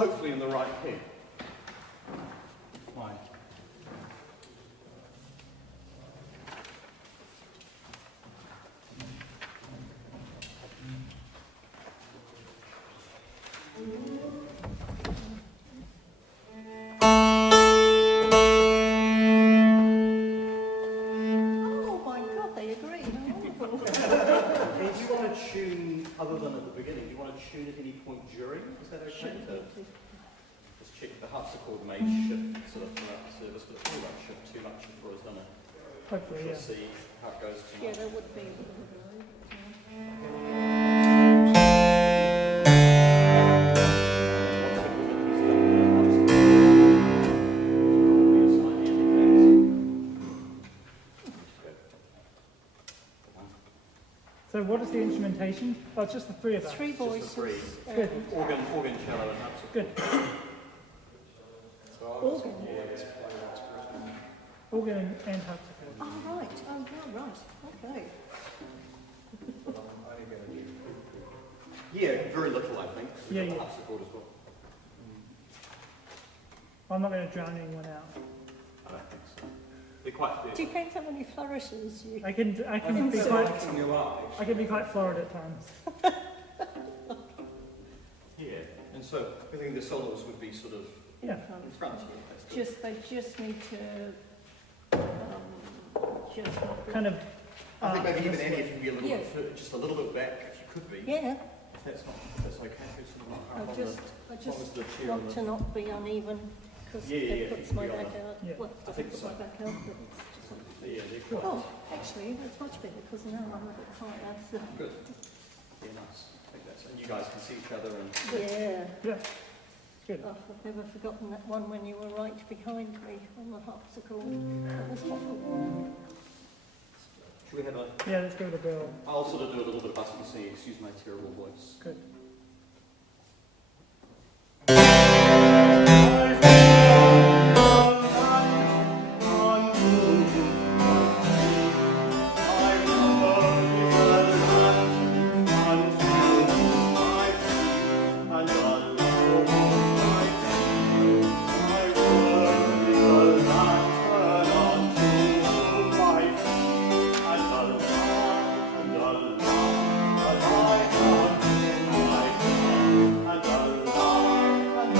hopefully in the right key. Fine. Oh my God, they agree. How wonderful. Hey, do you want to tune, other than at the beginning, do you want to tune at any point during? Is that okay? Just check the harpsichord may shift sort of throughout the service, but it probably won't shift too much if Roy's done it. Hopefully, We'll yeah. see how it goes Yeah, tonight. there would be. So what is the instrumentation? Oh, it's just the three of us. Three Just the voices. three. Good. Organ, cello, and harpsichord. Good. Organ. Organ and harpsichord. Oh, right. Oh, yeah, right. Okay. Yeah, very little, I think. Yeah, We've got yeah. harpsichord as well. I'm not going to drown anyone out. I don't think so. They're quite. Do you think how many flourishes you... I can be quite florid at times. Yeah, and so I think the solos would be sort of Yeah. in front here. That's good. They just need to... just not be... Kind of. I think maybe even this Annie, way. if you can be a little Yeah. bit further, just a little bit back, if you could be. Yeah, If that's not, if that's okay. It's sort of not I on just the, as long as the chair want to not be uneven, because Yeah, yeah, it yeah, puts you my can be back on out. Yeah. Well, I it think doesn't so. put my back out, but it's just... yeah, they're quite Oh, actually, it's much better, because now I'm a bit higher, so... good. Yeah, nice. I think that's, and you guys can see each other and Yeah. Yeah. Good. Oh, I've never forgotten that one when you were right behind me on the harpsichord. That was wonderful. should we have a, Yeah, let's go with the bell. I'll sort of do a little bit of busking singing, excuse my terrible voice. Good. And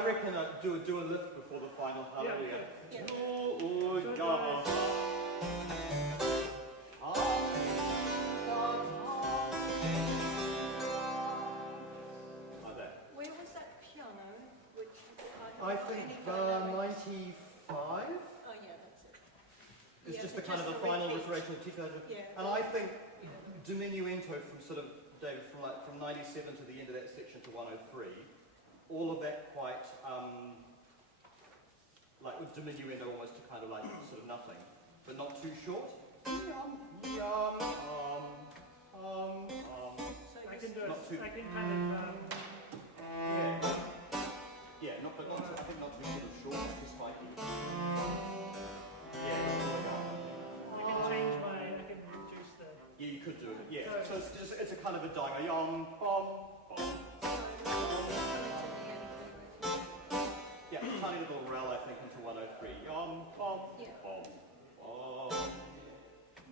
I reckon do a lift before the final hallelujah. Yeah. Oh, God. Like that. Where was that piano? Which I think any dynamics? 95 Oh yeah, that's it. is Yeah, just the but kind of just the the final repeat. iteration of Tito. Yeah. And I think Yeah. diminuendo from sort of, David, from 97 to the end of that section to 103, all of that quite, like with diminuendo almost to kind of like sort of nothing, but not too short. Yum, yum, So I just can do it. Not too- I can kind of. Yeah. Yeah, not, but not, I think not too sort of short, just spiky. Yeah. I can change my. I can reduce the. Yeah, you could do it. Yeah. So it's just, it's a kind of a diagonal. Yum, yeah, a tiny little rel, I think, into 103. Yum, Yeah.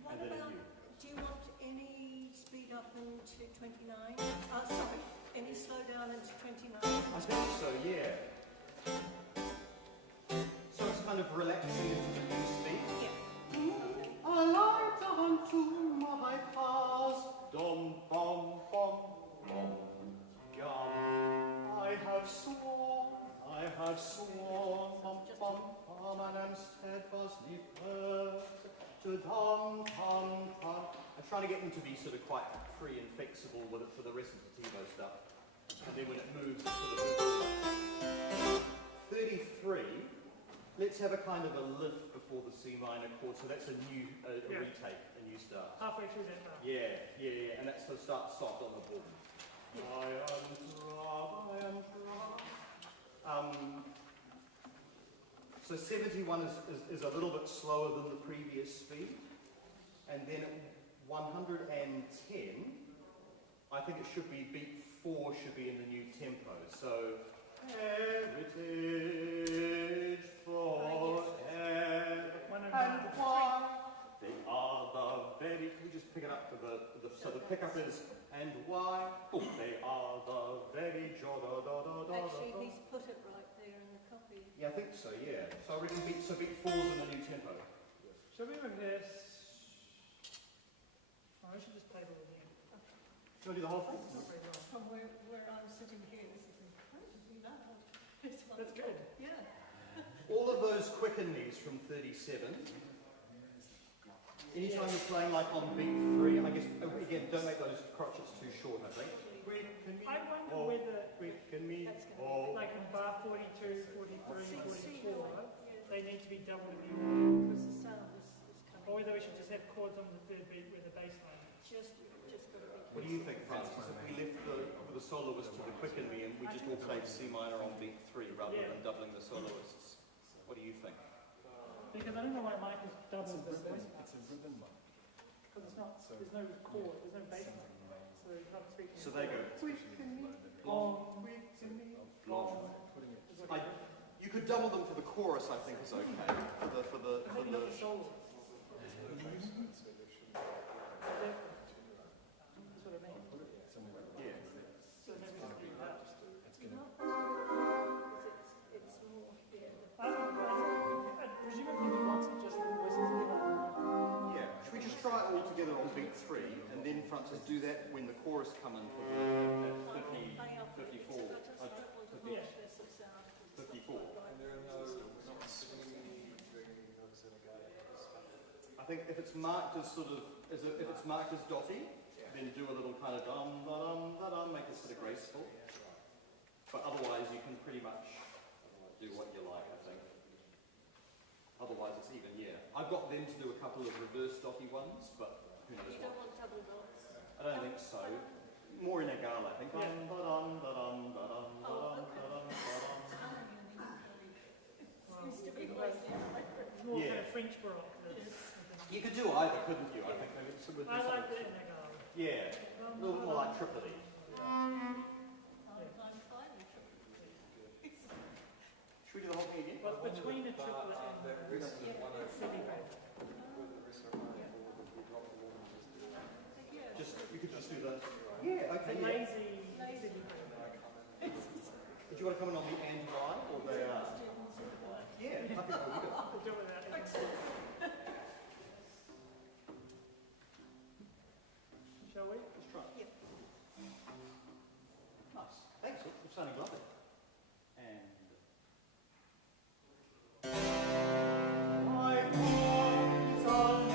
What And then about, you. do you want any speed up into 29? Oh, sorry, any slow down into 29? I think so, yeah. So it's kind of relaxing into the new speed. Yeah. I like to hunt to my past. Dum, bum, bum, bum, yum. I have sworn, bum, bum, bum, and am steadfastly purposed to dum, dum, dum. I'm trying to get them to be sort of quite free and flexible with it for the recitativo stuff. And then when it moves, it sort of moves. 33. Let's have a kind of a lift before the C minor chord. So that's a new Yeah. retake, a new start. Halfway through that now. Yeah. And that's to start soft on the board. I am drunk. So 71 is a little bit slower than the previous speed. And then at 110, I think it should be beat 4 should be in the new tempo. So heritage forever and why they are the very. Can we just pick it up to so the pickup is and why they are the very Actually, he's put it right there in the copy. Yeah, I think so. Yeah. So I reckon beat 4's in the new tempo. Shall we reverse? Oh, I should just play the whole game. Do you want to do the whole thing? It's not very long. From where I'm sitting here, this is incredibly loud. It's That's good. Yeah. All of those quicken these from 37. Anytime you're playing like on beat 3, I guess, again, don't make those crotchets too short, I think. Quicken me, I wonder whether, quicken me, That's gonna like in bar 42, 43, See, 44, yeah. they need to be doubled in the order. Because the sound is Or coming. whether we should just have chords on the third beat with the bass line. Just got to be. What do you think, Francis? If we left the soloist to the quicken me and we just all played C minor on beat 3 rather than doubling the soloists, what do you think? Because I don't know why Mike has doubled this voice. It's a rhythm mark. Because it's not, there's no chord, there's no bass line. So you're not speaking. So they go. Long, long. You could double them for the chorus, I think is okay. For the Maybe not the solo. So they should That's what I mean. put it somewhere. yeah. So maybe just leave that. It's going to It's more, yeah. Presumably he wants it just the voices in. Yeah. Should we just try it all together on beat 3 and then Francis do that when the chorus come in for the 50, 54, 50, Yeah. 54. And there are no, not singing, doing notes in a guy. I think if it's marked as sort of, if it's marked as dotty, then do a little kind of dum da dum da dum, make it sort of graceful. But otherwise, you can pretty much do what you like, I think. Otherwise, it's even, yeah. I've got them to do a couple of reverse dotty ones, but who knows You what. don't want double dots. I don't think so. More in a gal, I think. Yeah. Dum da dum da dum da dum da dum da dum da dum. Seems to be like that. More Yeah. kind of French baroque. You could do either, couldn't you? I think maybe it's with I this like one. the Inagala. Yeah, a little more like triplet. I'm fine with it. Should we do the whole thing again? But between a triplet and That rest of a silly red. with the rest of my forward, we drop the one and just do it. Yeah. Just you could just do the. Yeah, The okay. Yeah. lazy Lazy. silly red. And I come in. Did you want to comment on the and why, or they are? Yeah, I think we do. We'll do it without it. Excellent. Shall we? Let's try. Yep. Nice. Thanks. It's sounding lovely. And. My arms are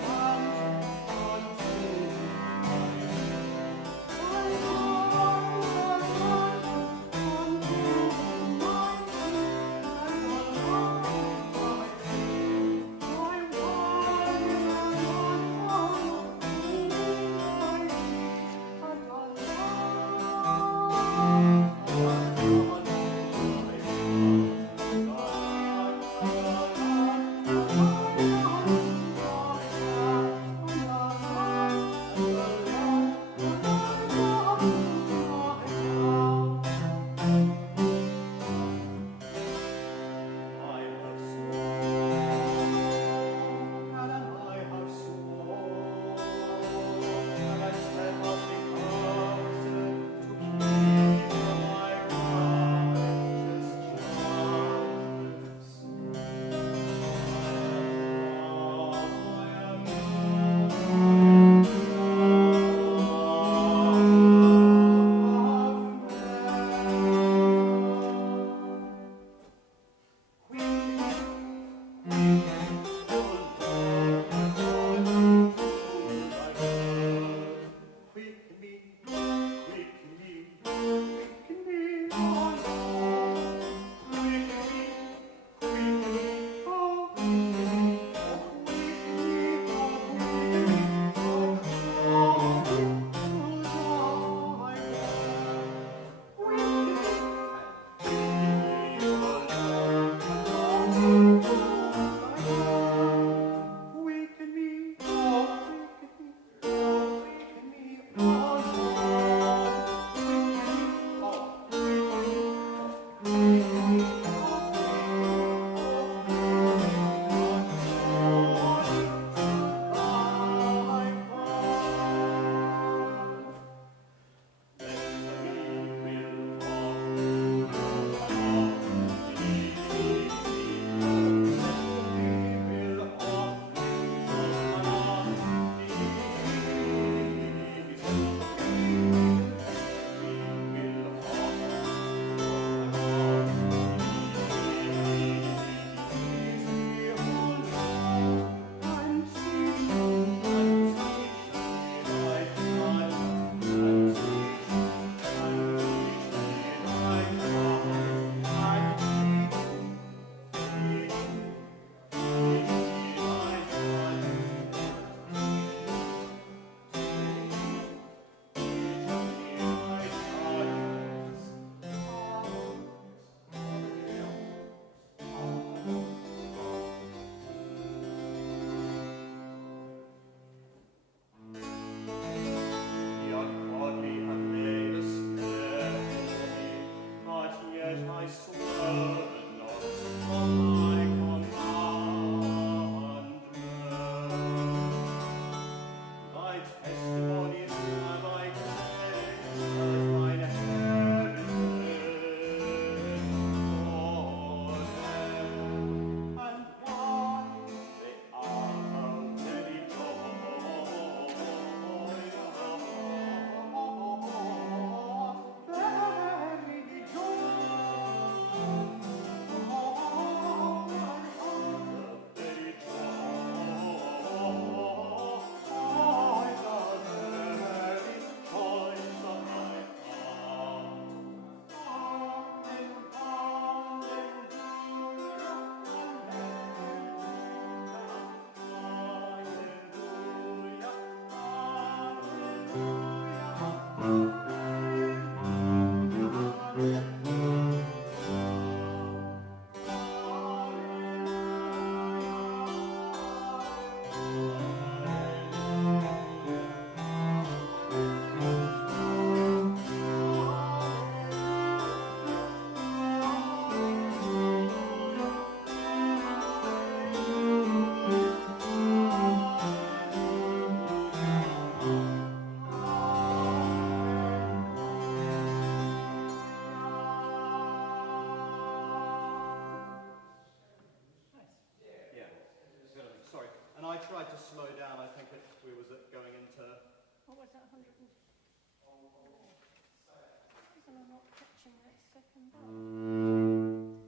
catching that second bar.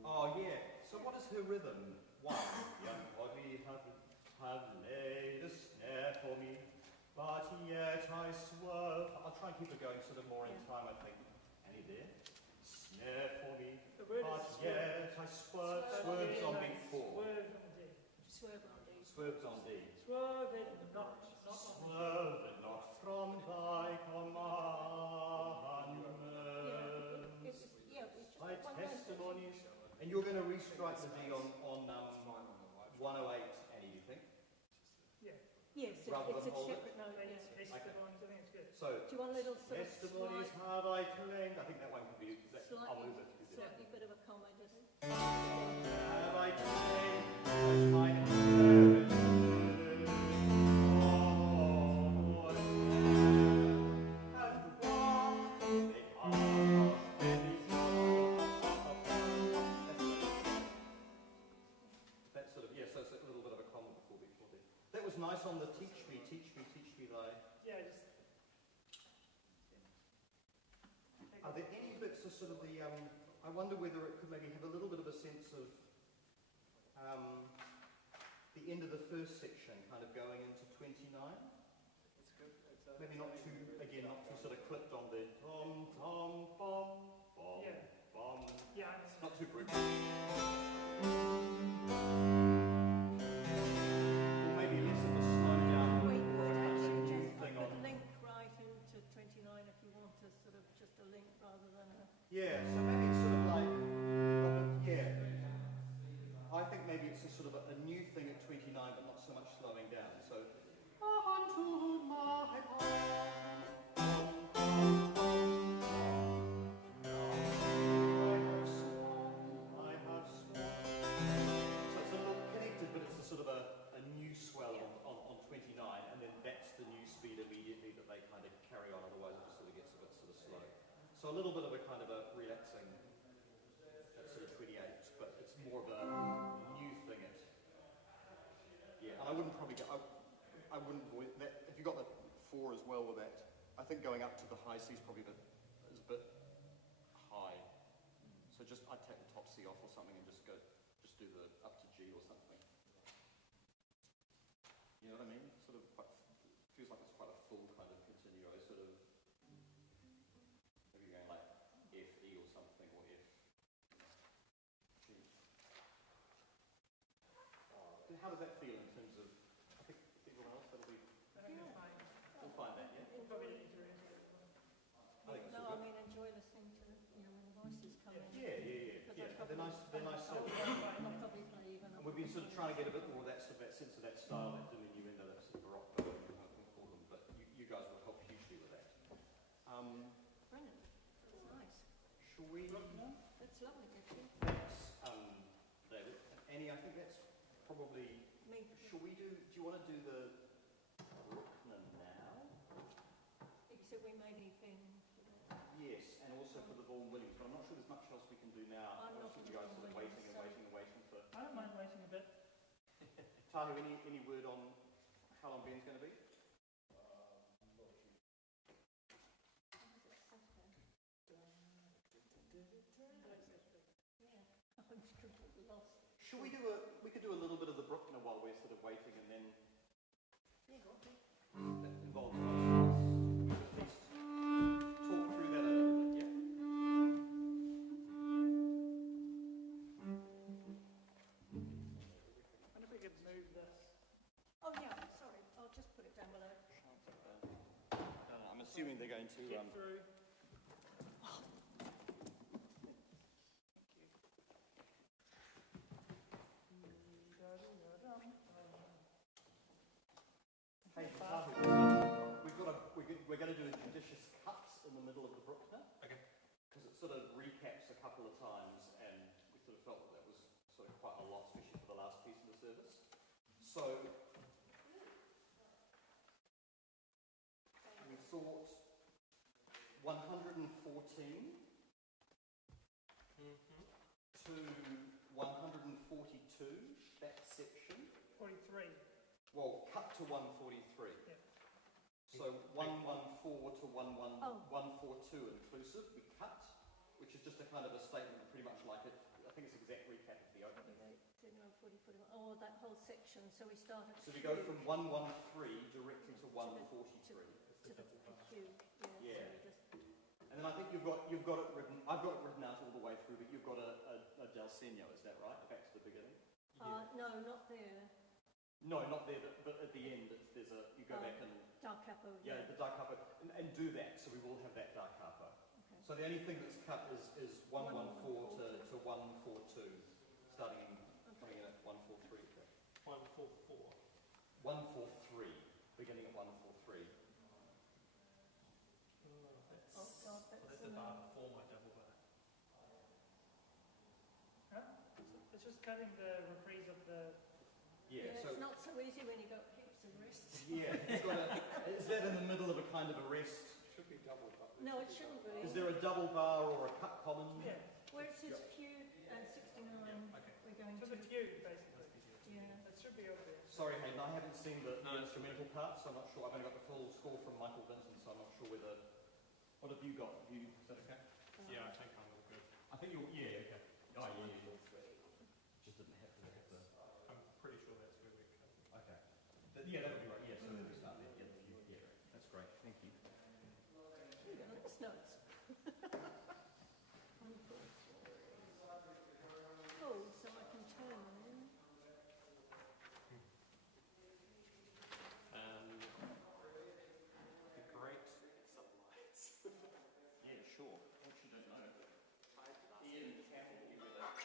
Oh yeah. So what is her rhythm? One. Young body have laid a snare for me, but yet I swerve. I'll try and keep it going sort of more in Yeah. time, I think. Annie there. Snare for me, The word but is yet I swerve. Swerves on beat 4. Swerve on D. Swerve on D. Swerves on D. Swerve it not on Swerve not from thy commandment. Yeah, it's just Thy one line. testimonies. And you're going to restrike the D on 108, Annie, you think? Yeah. Yes, Rather it's than a hold it? separate note, Like yeah. testimonies, I think it's good. So, Do you want a little sort of testimonies slight, have I claimed. I think that one could be, I'll move it. slightly bit of a comma, just. Have I claimed as mine inheritance. Oh, and walk the path of many That sort of, yeah, so it's a little bit of a comma before there. That was nice on the teach me thy. Yeah, just. Are there any bits of sort of the, I wonder whether it could maybe have a little bit of a sense of the end of the first section kind of going into 29? It's good. Maybe not too, again, not too sort of clipped on the tom, tom, bom, bom, Yeah. bom. Yeah, Not too brutal. Or maybe less of a slow down. We could actually new just thing put on. the link right into 29 if you want to sort of just a link rather than a. Yeah, so maybe it's sort of like, yeah. I think maybe it's a sort of a new thing at 29, but not so much slowing down. So, unto my I have sworn. So it's a little connected, but it's a sort of a new swell on 29, and then that's the new speed immediately that they kind of carry on, otherwise it just sort of gets a bit sort of slow. So a little bit of a kind of a relaxing at sort of 28, but it's more of a new thing at, yeah, and I wouldn't probably go, I wouldn't avoid that, if you got the 4 as well with that, I think going up to the high C is probably is a bit high. So just, I'd take the top C off or something and just do the up to G or something. You know what I mean? Sort of quite, feels like it's quite a full kind of continuo, sort of, maybe going like F, E or something, or F, G. How does that feel in terms of, I think everyone else, that'll be, I think it's fine. we'll find that, yeah? We'll probably need to read it. I think it's No, all I good. mean, enjoy listening to, when the voices come in. Yeah. They're nice songs. I'll probably play even. And we've been sort of trying to get a bit more of that sort of that sense of that style, that diminuendo, that sort of baroque for them, but you guys will help hugely with that. Brilliant. That's nice. Shall we? That's lovely, actually. Thanks, David. Annie, I think that's probably. Me. Shall we do you want to do the Bruckner now? You said we may need Ben for that. Yes, and also for the Vaughan Williams, but I'm not sure there's much else we can do now. I'm not Obviously, for you guys the sort of Vaughan waiting Williams, for. I don't mind waiting a bit. Tahu, any word on how long Ben's going to be? I'm completely lost. Should we could do a little bit of the Bruckner while we're sort of waiting, and then Yeah, go on. that involves most of us. At least talk through that a little bit, yeah? I wonder if we could move this. Oh, yeah, sorry. I'll just put it down below. I'm assuming they're going to. Get through. Hey, Tahu, we're going to do a judicious cut in the middle of the Bruckner. Okay. Because it sort of recaps a couple of times, and we sort of felt that was sort of quite a lot, especially for the last piece of the service. So we thought 114 to 142, that section. 43. Well, cut to 143. Yeah. So 114 to 142 Oh. inclusive, we cut. which is just a kind of a statement, pretty much like it. I think it's an exact recap of the opening. 39, 40, 41. Oh, that whole section. So we start at So we go from 113 directly to 143. to the Q. Yeah. So we just, And then I think you've got it written. I've got it written out all the way through, but you've got a Del Segno, is that right? Back to the beginning. no, not there. No, not there, but at the end, you go back and Da capo. the da capo, and do that. So we will have that da capo. Okay. So the only thing that's cut is 114 to 142, starting coming in at 143. 144. 143, beginning at 143. Oh God, That's the bar before my double bar. It's just cutting the reprise of the. Yeah. So it's not so easy when you got heaps of rests. yeah, is that in the middle of a kind of a rest? Should be double, but. No, it shouldn't be. Is there a double bar or a cut common? Yeah. Where it says Q and 69, we're going So to. the few, basically. Yeah. It should be over there. Sorry, Hayden, I haven't seen the instrumental part, so I'm not sure. I've only got the full score from Michael Vincent, so I'm not sure whether. What have you got? Is that okay? Yeah, I think I'm all good. I think you're. Yeah, okay. Oh, yeah, yeah. 143. Just didn't have to look at the. I'm pretty sure that's where we're cutting. Okay. Yeah, that would be right. Yeah, so then we start there. Yeah, the few. Yeah, that's great. Thank you. You've got nice notes. Oh, so I can turn them in. The great sublights. Yeah, sure. What you don't know. Ian Campbell will be with us.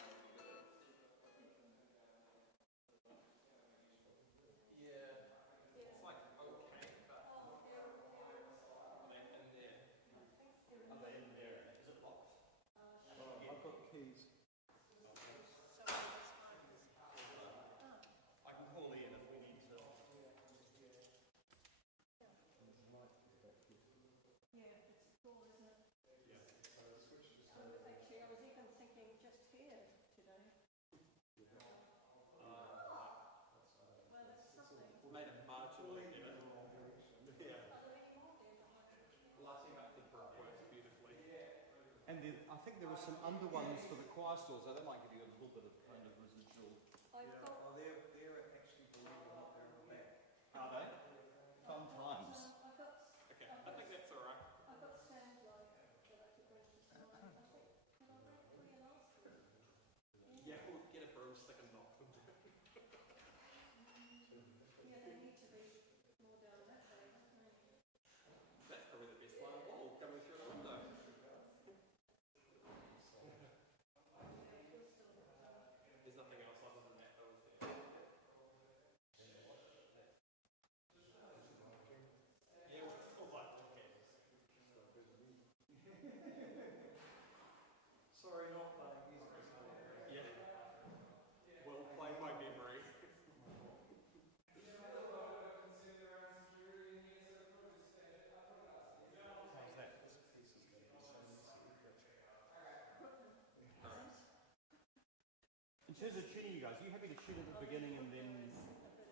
Yeah, it's like okay, but they're in there. Are they in there? Is it locked? I've got keys. I can call Ian if we need to. Yeah, it's cool, isn't it? Yeah. Actually, I was even thinking just here today. Well, that's something. Made it marginally better. Yeah. Are there any more there? Lighting up the brick works beautifully. And then I think there are some under ones for the choir stalls, so that might give you a little bit of kind of residual. I've got. Oh, they're actually believe it or not, they're in the back. Are they? Fun times. I've got. Okay, I think that's all right. I've got stand light that I could bring to slide. I think. Can I bring it for you last? Yeah, we'll get a broomstick and knock them down. Yeah, they need to be more down that way, don't they? That's probably the best one of all, coming through the window. There's nothing else other than that though, is there? Yeah, we're still like looking. Sorry, not playing music. Yeah. Well played by memory. How's that? In terms of tuning, you guys, are you happy to tune at the beginning and then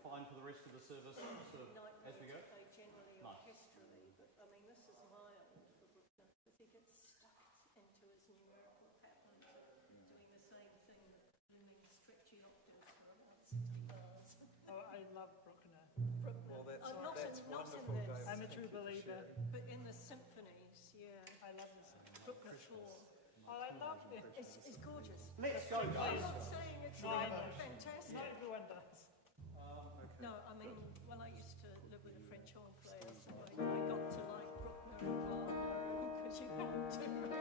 fine for the rest of the service sort of as we go? They generally Nice. orchestrally, but I mean, this is mild for Bruckner because he gets stuck into his numerical patterns of doing the same thing, blooming stretchy octaves for like 60 bars. Oh, I love Bruckner. Bruckner. Well, that's, Oh, not that's in, not in wonderful, this, David. I'm a true believer. but in the symphonies, yeah. I love this. Bruckner 4. Oh, I love it. It's gorgeous. Let's go, I'm guys. not saying it's No, I know. fantastic. Not everyone does. No, I mean, when I used to live with a French horn player, so I got to like Bruckner and Wagner because you had to really.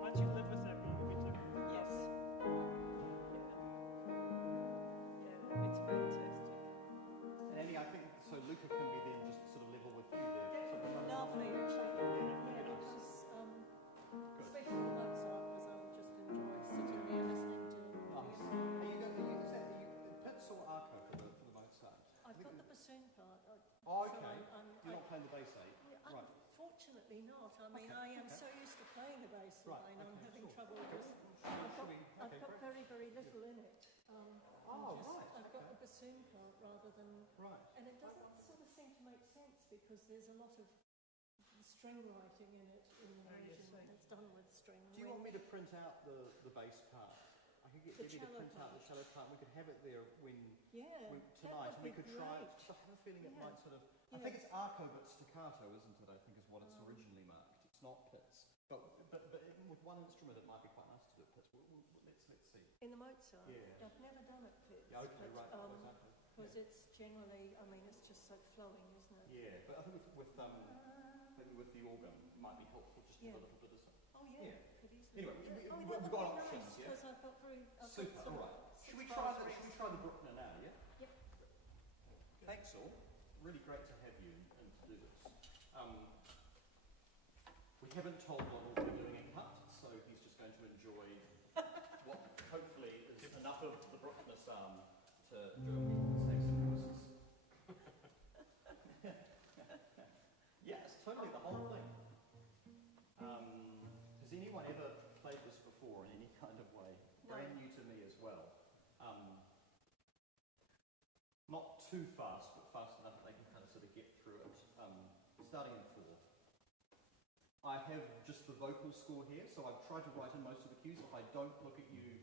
Once you live with them, you become. Yes. Yeah, it's fantastic. And Annie, I think so. Luca can be then just sort of level with you there. That would be lovely, actually. Yeah, it was, especially the Mozart, because I would just enjoy sitting there listening to Nice. the Are you going to use that? Are you Pitts or arco for the Mozart? I've got the bassoon part. Oh, so okay. You're I- not playing the bass eight, right? Unfortunately not. I mean, Okay, I am okay. so used to playing the bass Right, line, I'm okay, having sure. trouble Okay. just... Okay, I've got great. very, very little in it. Oh, just, right, I've got okay. the bassoon part rather than... Right. And it doesn't sort of seem to make sense because there's a lot of string writing in it in the Oh, yes, version. I- It's done with string. Do you want me to print out the bass part? I could get The Debbie to cello print out the part. cello part. We could have it there Yeah, tonight, and that we would could be try it. great. I have a feeling it Yeah. might sort of. I Yeah. think it's arco but staccato, isn't it? I think is what it's originally marked. It's not pits, but even with one instrument, it might be quite nice to do pits. Let's see. In the Mozart, Yeah. I've never done it fits. Yeah. Okay. Right. Exactly. Because it's generally, I mean, it's just so flowing, isn't it? Yeah, but I think maybe with the organ, it might be helpful just to Yeah. have a little bit of this. Oh yeah, Yeah. could easily. Anyway, do that. we- Oh, we've that would got be options, nice, yeah? 'cause I've got I've Super. got some All right. six Should we bars try rest. the Bruckner now? Yeah. Yep. Thanks all. Really great to have you and to do this. We haven't told what we'll be doing in cut, so he's just going to enjoy what hopefully is enough of the Bruckner psalm to do save some voices. Yes, totally, the whole thing. Has anyone ever played this before in any kind of way? No. Brand new to me as well. Not too fast, but fast enough that they can kind of sort of get through it. Starting in 4. I have just the vocal score here, so I've tried to write in most of the cues. If I don't look at you,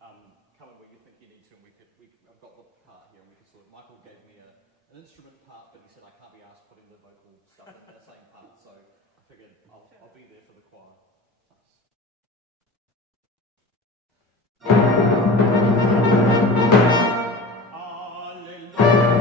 come in where you think you need to, and I've got the part here, and we can sort of. Michael gave me an instrument part, but he said I can't be asked putting the vocal stuff in that same part, so I figured I'll be there for the choir. Nice. Alleluia.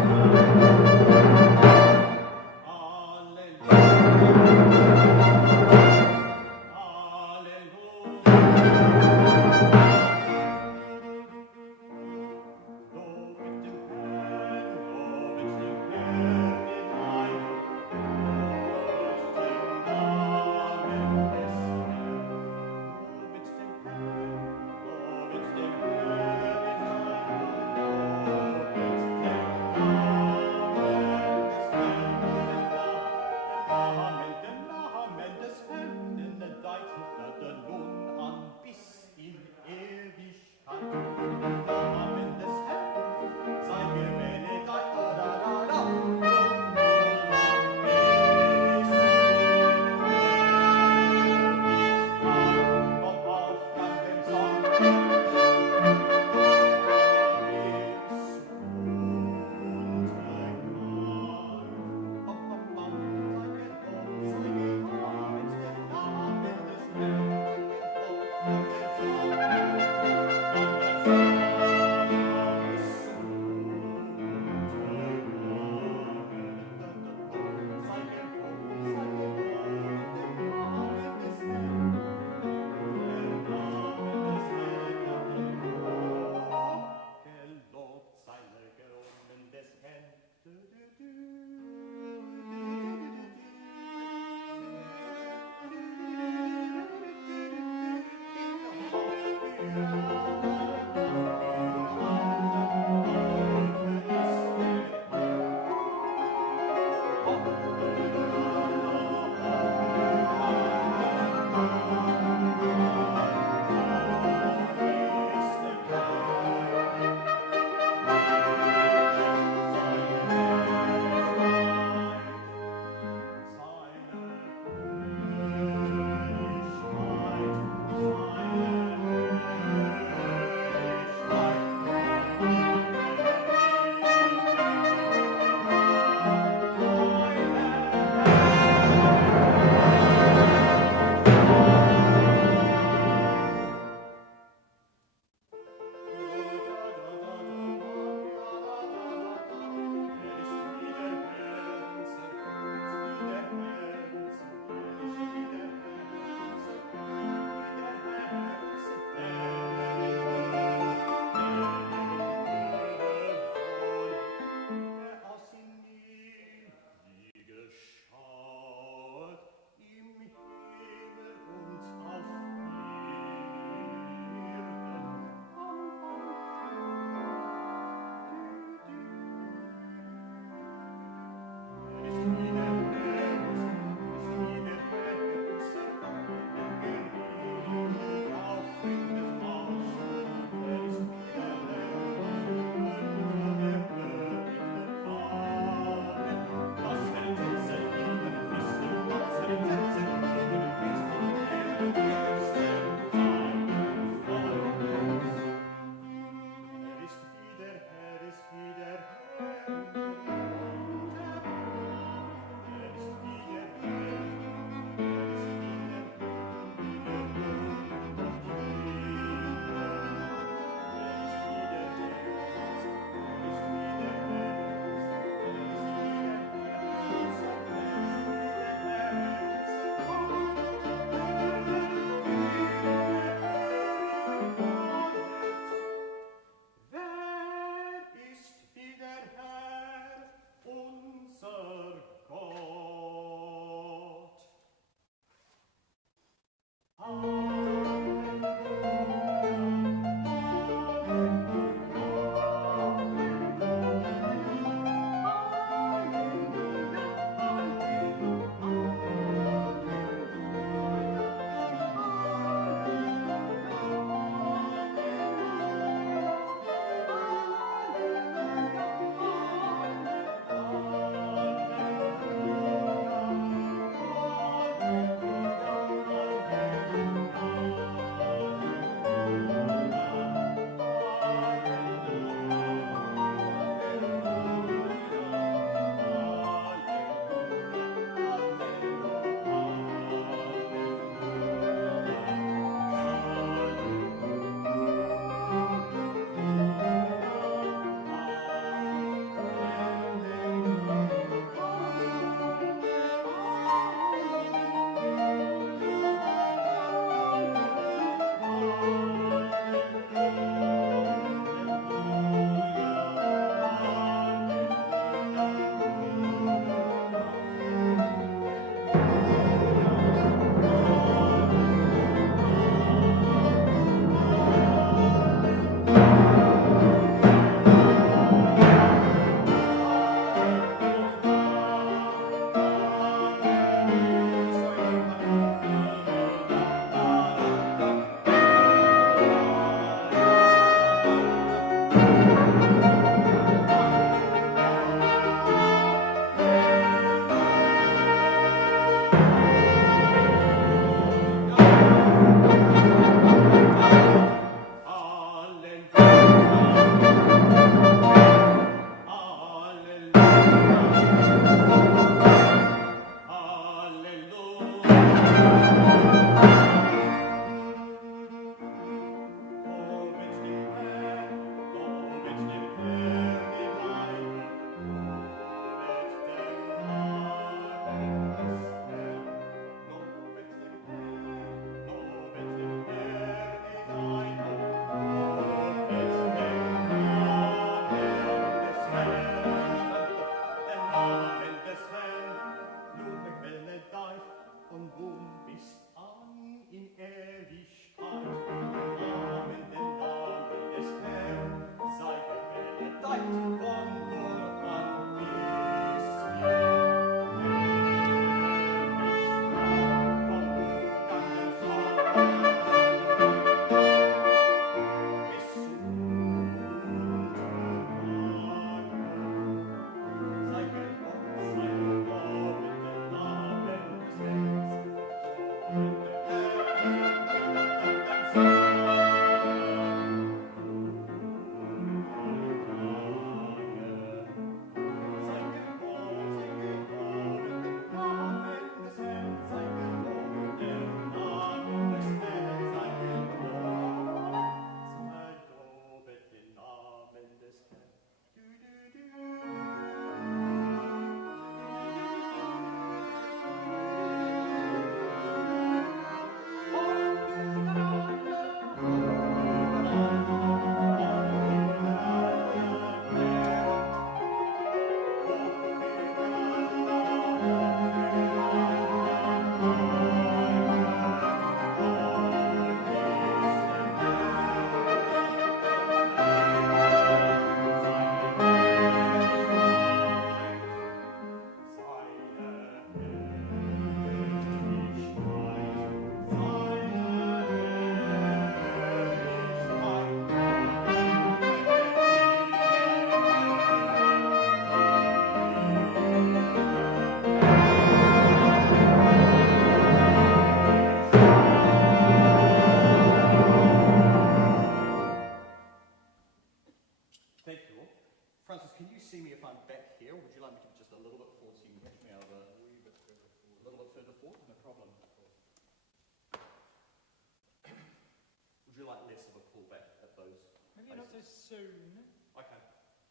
soon, Okay.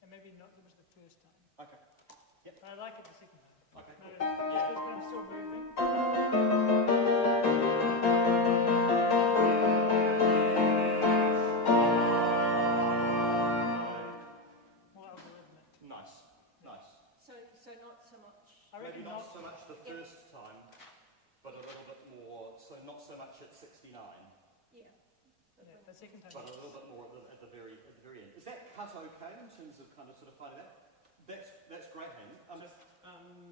and maybe not so much the first time. Okay. Yep. But I like it the second time. Okay. No, Cool. no, Yeah. just when I'm still moving. More algorithmic. Nice. Nice. So not so much. I Maybe reckon not so much the first time, but a little bit more. So not so much at 69, Yeah. Yeah, the second page. but a little bit more at the very end. Is that cut okay in terms of kind of sort of finding out? That's great, Hank.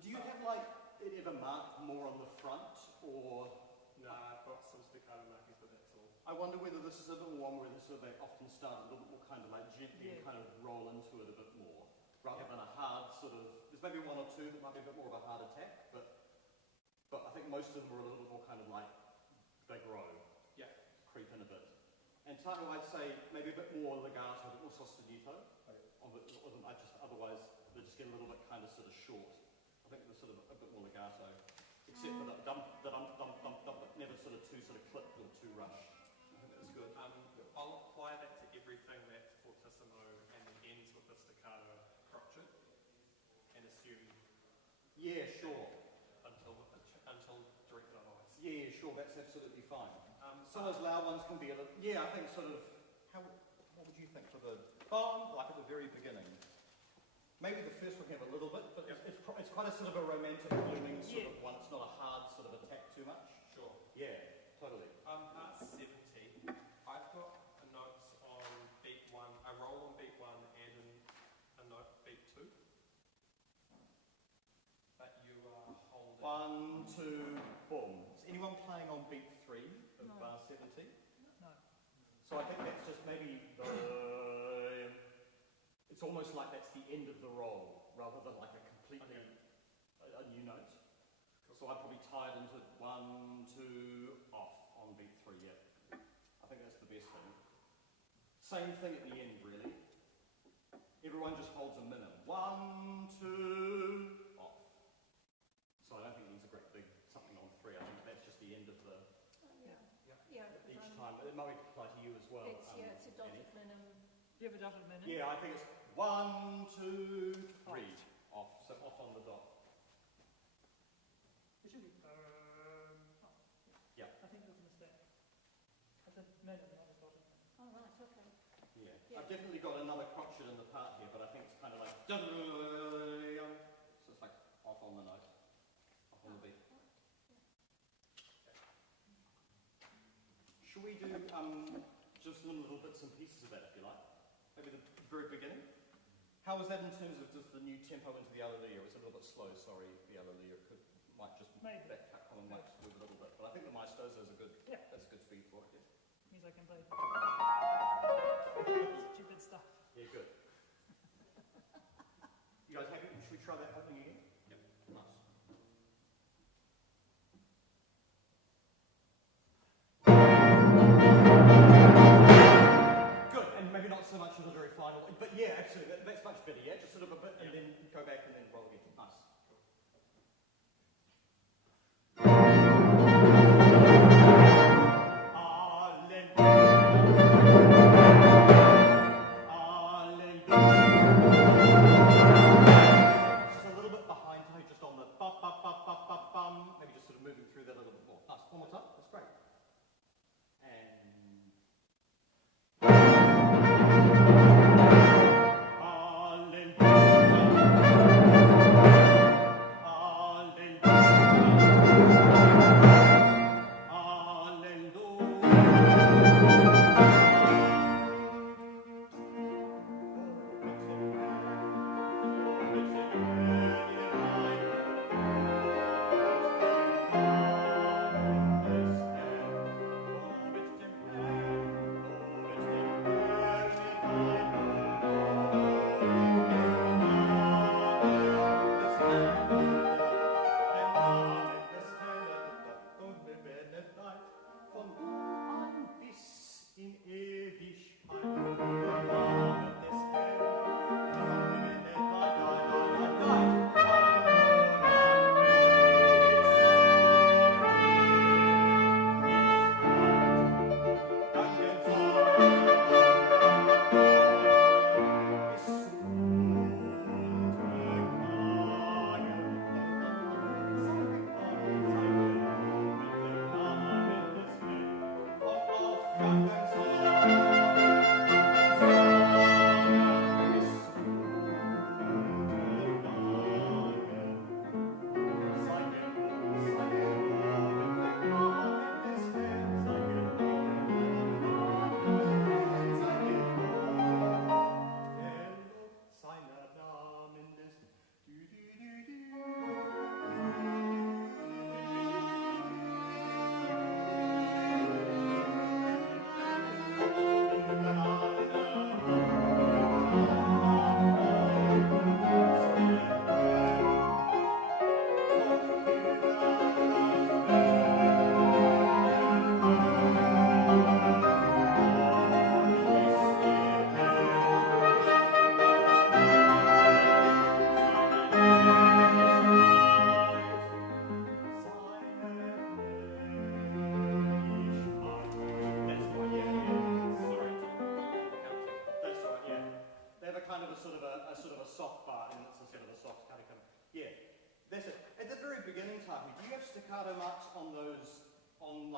Do you have like it ever marked more on the front, or? No, I've got some staccato markings, but that's all. I wonder whether this is a bit more one where they often start a little bit more kind of like gently and Yeah. kind of roll into it a bit more, rather than a hard sort of. There's maybe one or two that might be a bit more of a hard attack, but I think most of them are a little bit more kind of like they grow, Yeah. creep in a bit. And Tahu, I'd say maybe a bit more legato, a bit more sostenuto. Otherwise they just get a little bit kind of sort of short. I think they're sort of a bit more legato, except for the dump, but never sort of too sort of clipped or too rushed. I think that's good. I'll apply that to everything that's fortissimo and then ends with a staccato crotchet and assume Yeah, sure. until directed otherwise. Yeah, sure. That's absolutely fine. Some of those loud ones can be a little. Yeah, I think sort of. What would you think for the bomb, like at the very beginning? Maybe the first one can have a little bit, but it's quite a sort of a romantic blooming sort of one. It's not a hard sort of attack too much. Sure. Yeah, totally. Part 70, I've got a notes on beat 1, a roll on beat 1 and a note beat 2. But you are holding. 1, 2, boom. Is anyone playing on beat 3 of No. bar 70? No. So I think that's just maybe it's almost like that's the end of the roll rather than like a completely a new note. So I probably tied into 1, 2, off on beat 3. Yeah, I think that's the best thing. Same thing at the end, really. Everyone just holds a minimum. 1, 2, off. So I don't think there's a great big something on 3. I think that's just the end of the Yeah. each time. It might apply to you as well. It's a dotted Annie. minimum. Do you have a dotted minute? Yeah, I think it's 1, 2, 3, Off. off. So off on the dot. It should be. Yeah. I think it was a mistake. I said minute, not a dotted minute. Oh, right, okay. Yeah. Yeah. I've definitely got another crotchet in the part here, but I think it's kind of like so it's like off on the note, off on the beat. Should we do just little bits and pieces of that, if you like? Maybe the very beginning. How was that in terms of just the new tempo into the Alleluia? It was a little bit slow, sorry, the Alleluia. Might just Maybe. that cut column might just move a little bit, but I think the Maestoso is a good. Yeah. That's good speed for it. Means I can play stupid stuff. Yeah, good. You guys happy? Should we try that opening again? Yep. Nice. Good, and maybe not so much of the very final, but yeah, absolutely. That's much better, yeah? Just sort of a bit, and then go back and then roll again. Nice. Just a little bit behind time, just on the bum. Maybe just sort of moving through that a little bit more. Nice. One more time. That's great. And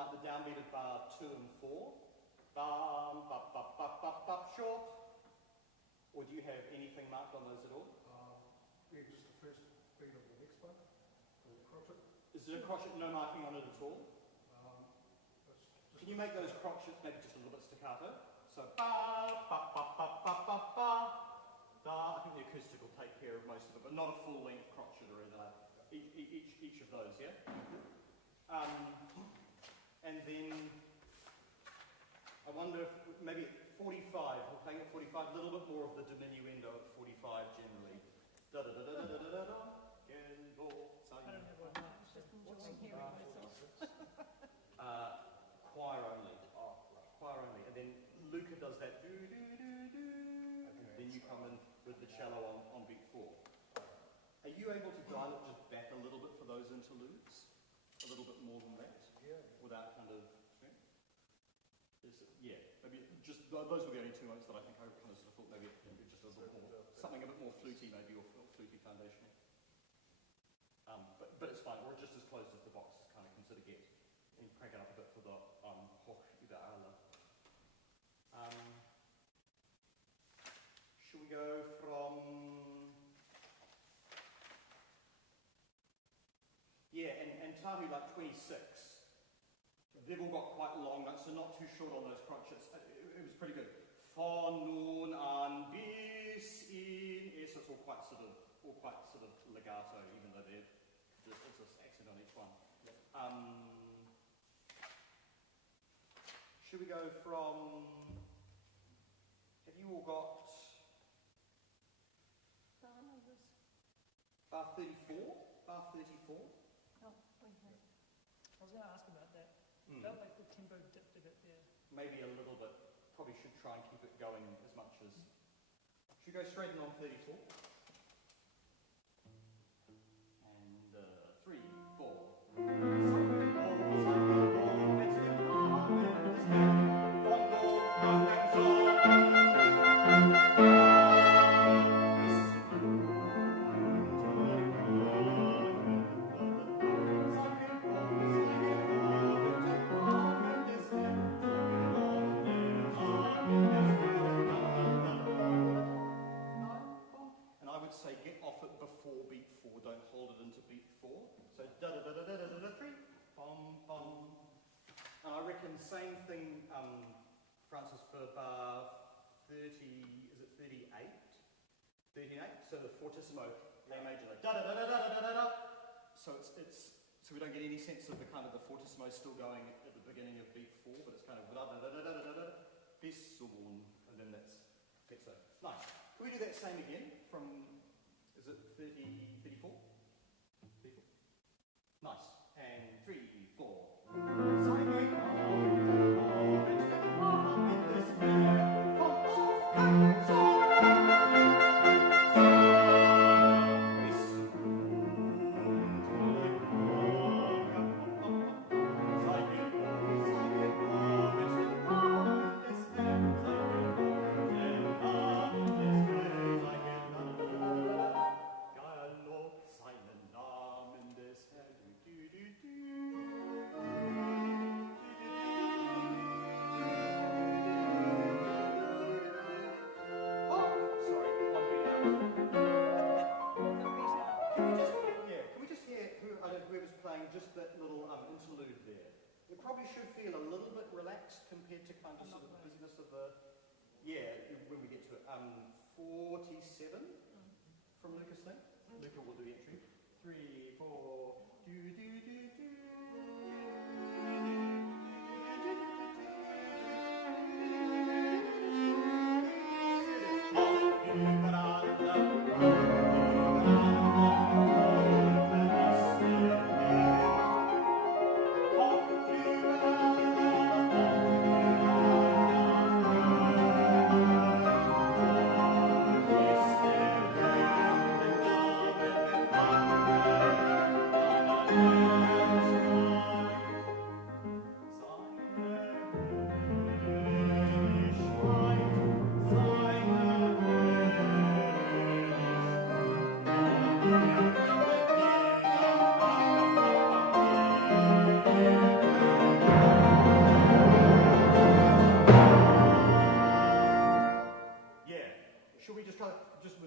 like the downbeated bar 2 and 4. Bum, bum, bum, bum, bum, bum, short. Or do you have anything marked on those at all? Yeah, just the first beat of the next one, the crotchet. Is there a crotchet, no marking on it at all? Can you make those crotchets maybe just a little bit staccato? So ba, ba, ba, ba, ba, ba, ba, da. I think the acoustic will take care of most of it, but not a full length crotchet or anything like that. Each of those, yeah? And then I wonder if maybe at 45, we're playing at 45, a little bit more of the diminuendo at 45 generally. Da da da da da da da da. I don't have one now. I was just enjoying hearing myself. Choir only. Choir only. And then Luca does that do do do do. Then you come in with the cello on beat 4. Are you able to dial it just back a little bit for those interludes? A little bit more than that? Yeah. Without kind of... Yeah, maybe just those were the only two notes that I think I kind of sort of thought maybe just a little more, something a bit more fluty maybe, or fluty foundational. But it's fine, or just as close as the box kind of consider get. And crank it up a bit for the hoch über alle. Should we go from... Yeah, and Tahu like 26. They've all got quite long notes, so not too short on those crotchets. It was pretty good. Von nun an bis in. Yes, it's all quite sort of legato, even though there's this accent on each one. Should we go from? Have you all got bar 34? Bar 34. Oh, wait a minute. I was going to ask about that. Felt like the tempo dipped a bit there. Maybe a little bit. Probably should try and keep it going as much as... Should we go straight in on 34? And 3, 4. And I would say get off it before beat 4, don't hold it into beat 4. So da da da da da da da 3, bum bum. And I reckon same thing, Francis, for bar 30, is it 38? 38, so the fortissimo, A major, like da da da da da da da da. So so we don't get any sense of the kind of the fortissimo still going at the beginning of beat 4, but it's kind of da da da da da da da, bis und then that's it. Nice. Can we do that same again from, is it 30, 34? 34? Nice. And 3, 4. Just that little interlude there. It probably should feel a little bit relaxed compared to kind of sort of the busyness of the, when we get to it. 47 from Lucas thing. Luca will do the entry. 3, 4, do do do do. Thank you. should we just try, just